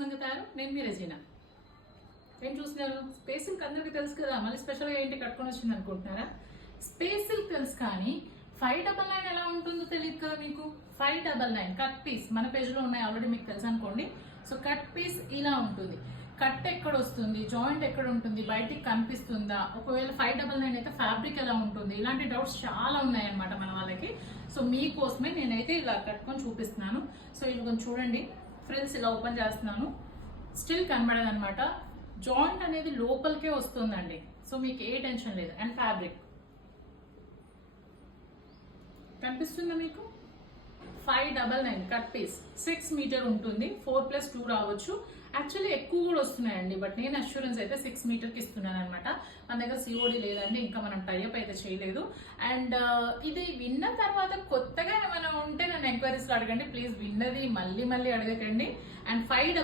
మంది తయారు. నేను మీ రెజీనా. ఏం చూస్తున్నారు? స్పేస్ సిల్క్ అందరికీ తెలుసు కదా, మళ్ళీ స్పెషల్గా ఏంటి కట్టుకొని వచ్చింది అనుకుంటున్నారా? స్పేస్ సిల్క్ తెలుసు కానీ 599 ఎలా ఉంటుందో తెలియదు కదా మీకు. 599 కట్ పీస్ మన పేజ్లో ఉన్నాయి ఆల్రెడీ, మీకు తెలుసు అనుకోండి. సో కట్ పీస్ ఇలా ఉంటుంది. కట్ ఎక్కడ వస్తుంది, జాయింట్ ఎక్కడ ఉంటుంది, బయటికి కనిపిస్తుందా, ఒకవేళ 599 అయితే ఫ్యాబ్రిక్ ఎలా ఉంటుంది, ఇలాంటి డౌట్స్ చాలా ఉన్నాయన్నమాట మన వాళ్ళకి. సో మీకోసమే నేనైతే ఇలా కట్టుకొని చూపిస్తున్నాను. సో ఇది కొంచెం చూడండి, ఫ్రిల్స్ ఇలా ఓపెన్ చేస్తున్నాను, స్టిల్ కనబడదు అనమాట. జాయింట్ అనేది లోపలికే వస్తుందండి, సో మీకు ఏ టెన్షన్ లేదు. అండ్ ఫ్యాబ్రిక్ కనిపిస్తుందా మీకు? 599 కట్ పీస్, 6 మీటర్ ఉంటుంది, 4+2 రావచ్చు. యాక్చువల్లీ ఎక్కువ కూడా వస్తున్నాయండి, బట్ నేను అష్యూరెన్స్ అయితే 6 మీటర్కి ఇస్తున్నాను అనమాట. మన దగ్గర సిఓడి లేదండి, ఇంకా మనం టైఅప్ అయితే చేయలేదు. అండ్ ఇది విన్న తర్వాత కొత్తగా ఏమైనా ఉంటే నన్ను ఎంక్వైరీస్లో అడగండి ప్లీజ్. విన్నది మళ్ళీ మళ్ళీ అడగకండి. అండ్ 5